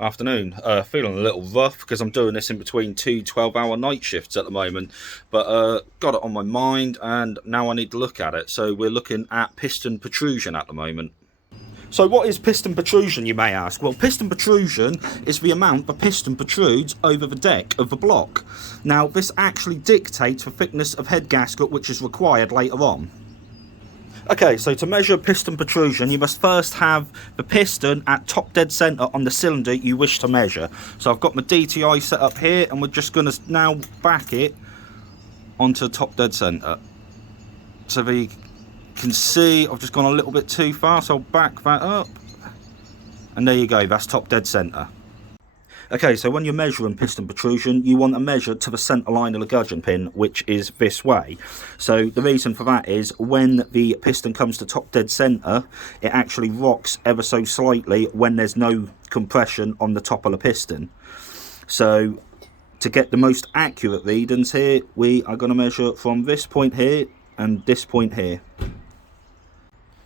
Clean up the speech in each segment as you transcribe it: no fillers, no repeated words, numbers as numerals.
Afternoon. Feeling a little rough because I'm doing this in between two 12-hour night shifts at the moment, but got it on my mind and now I need to look at it. So we're looking at piston protrusion at the moment. So what is piston protrusion, you may ask? Well, piston protrusion is the amount the piston protrudes over the deck of the block. Now, this actually dictates the thickness of head gasket which is required later on. Okay, so to measure piston protrusion, you must first have the piston at top dead centre on the cylinder you wish to measure. So I've got my DTI set up here, and we're just going to now back it onto top dead centre. So there you can see I've just gone a little bit too far, so I'll back that up. And there you go, that's top dead centre. Okay, so when you're measuring piston protrusion, you want to measure to the centre line of the gudgeon pin, which is this way. So the reason for that is when the piston comes to top dead centre, it actually rocks ever so slightly when there's no compression on the top of the piston. So to get the most accurate readings here, we are going to measure from this point here and this point here.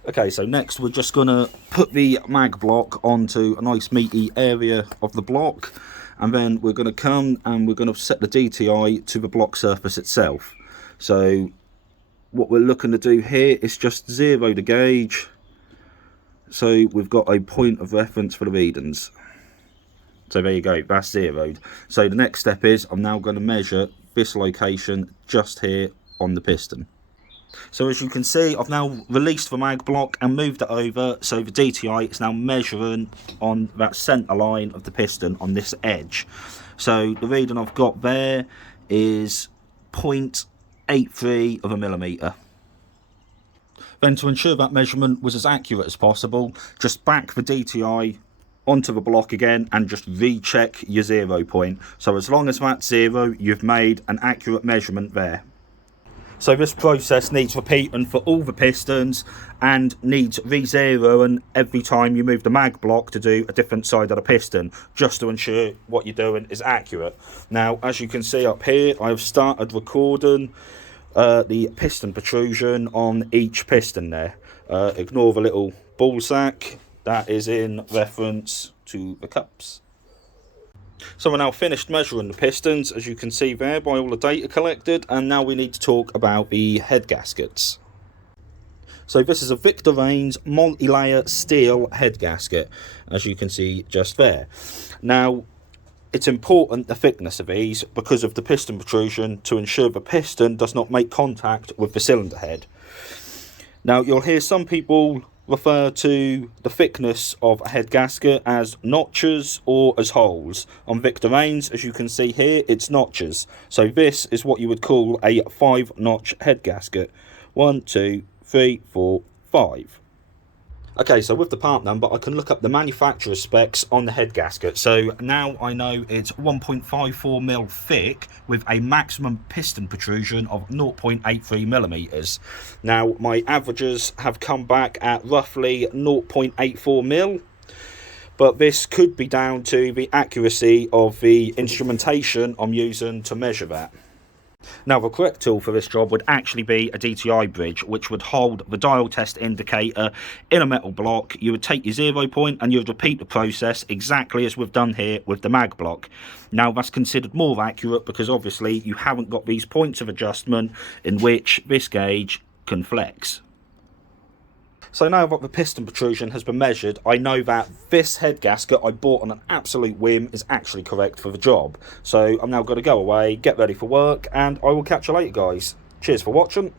Okay, so next we're just going to put the mag block onto a nice meaty area of the block, and then we're going to come and we're going to set the DTI to the block surface itself. So what we're looking to do here is just zero the gauge, so we've got a point of reference for the readings. So there you go, that's zeroed. So the next step is I'm now going to measure this location just here on the piston. So as you can see, I've now released the mag block and moved it over, so the DTI is now measuring on that centre line of the piston on this edge. So the reading I've got there is 0.83 of a millimetre. Then to ensure that measurement was as accurate as possible, just back the DTI onto the block again and just recheck your 0 point. So as long as that's 0, you've made an accurate measurement there. So this process needs repeating for all the pistons and needs re-zeroing every time you move the mag block to do a different side of the piston, just to ensure what you're doing is accurate. Now, as you can see up here, I've started recording the piston protrusion on each piston there. Ignore the little ball sack, that is in reference to the cups. So we're now finished measuring the pistons, as you can see there by all the data collected, and now we need to talk about the head gaskets. So this is a Victor Reigns multi-layer steel head gasket, as you can see just there. Now, it's important the thickness of these because of the piston protrusion to ensure the piston does not make contact with the cylinder head. Now, you'll hear some people refer to the thickness of a head gasket as notches or as holes. On Victor Reigns, as you can see here, it's notches. So this is what you would call a 5-notch head gasket. 1, 2, 3, 4, 5. Okay, so with the part number, I can look up the manufacturer's specs on the head gasket. So now I know it's 1.54mm thick with a maximum piston protrusion of 0.83mm. Now, my averages have come back at roughly 0.84mm, but this could be down to the accuracy of the instrumentation I'm using to measure that. Now, the correct tool for this job would actually be a DTI bridge, which would hold the dial test indicator in a metal block. You would take your 0 point and you would repeat the process exactly as we've done here with the mag block. Now, that's considered more accurate because obviously you haven't got these points of adjustment in which this gauge can flex. So now that the piston protrusion has been measured, I know that this head gasket I bought on an absolute whim is actually correct for the job. So I'm now going to go away, get ready for work, and I will catch you later, guys. Cheers for watching.